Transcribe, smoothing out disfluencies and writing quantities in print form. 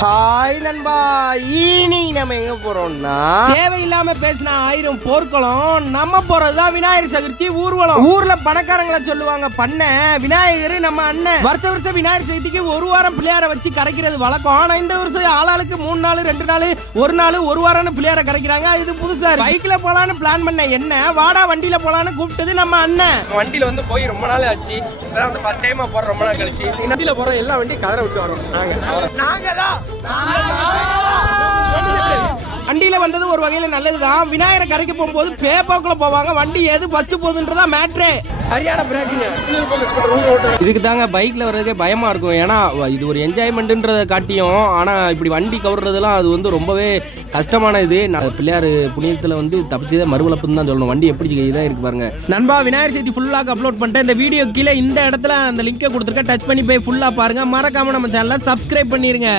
Hi நண்பா, இனி நம்ம எங்க போறோம்னா தேவையில்லாம பேசின 1000 போர்க்களம். நம்ம போறதுதான் விநாயகர் சதுர்த்தி ஊர்வலம். ஊர்ல பணக்காரங்களை சொல்லுவாங்க பண்ண விநாயகர் நம்ம அண்ணன். வருஷம் விநாயகர் சதுர்த்திக்கு ஒரு வாரம் பிள்ளையார வச்சு கரைக்கிறது வழக்கம். ஆனா இந்த வருஷம் ஆளாளுக்கு 3 நாள் 2 நாள் 1 நாள் 1 வாரம் பிள்ளையார கரைக்கிறாங்க. இது புதுசா பைக்ல போலான்னு பிளான் பண்ண என்ன வாடா வண்டியில போலான்னு கூப்பிட்டது நம்ம அண்ணன். வண்டியில வந்து போய் ரொம்ப நாள் ஆச்சு. ஃபர்ஸ்ட் டைம் போற ரொம்ப நாள் கழிச்சு வண்டியில போற எல்லா வண்டியும் கதற விட்டு வரோம். நாங்க தான் வண்டியில வந்தது ஒரு வகையில நல்லதுதான். விநாயகரை கரைக்க போகும்போது பேப்பாக்குள்ள போவாங்க. வண்டி எது ஃபர்ஸ்ட் போகுதுன்றதா மேட்ரே. சரியான பிரேக்கிங். இதுக்கு தாங்க பைக்ல வர்றதுக்கே பயமா இருக்கும். ஏன்னா இது ஒரு என்ஜாய்மெண்ட்ன்றதை காட்டியும், ஆனா இப்படி வண்டி கவர்றதுலாம் அது வந்து ரொம்பவே கஷ்டமான இது. பிள்ளையார் புண்ணியத்துல வந்து தப்பிச்சதே மறுவளப்புன்னு தான் சொல்லணும். வண்டி எப்படி இதாக இருக்கு பாருங்க நண்பா. விநாயகர் சதுர்த்தி ஃபுல்லாக அப்லோட் பண்ணிட்டேன். இந்த வீடியோ கீழே இந்த இடத்துல அந்த லிங்கை கொடுத்துருக்க, டச் பண்ணி போய் ஃபுல்லா பாருங்க. மறக்காம நம்ம சேனலை சப்ஸ்கிரைப் பண்ணிருங்க.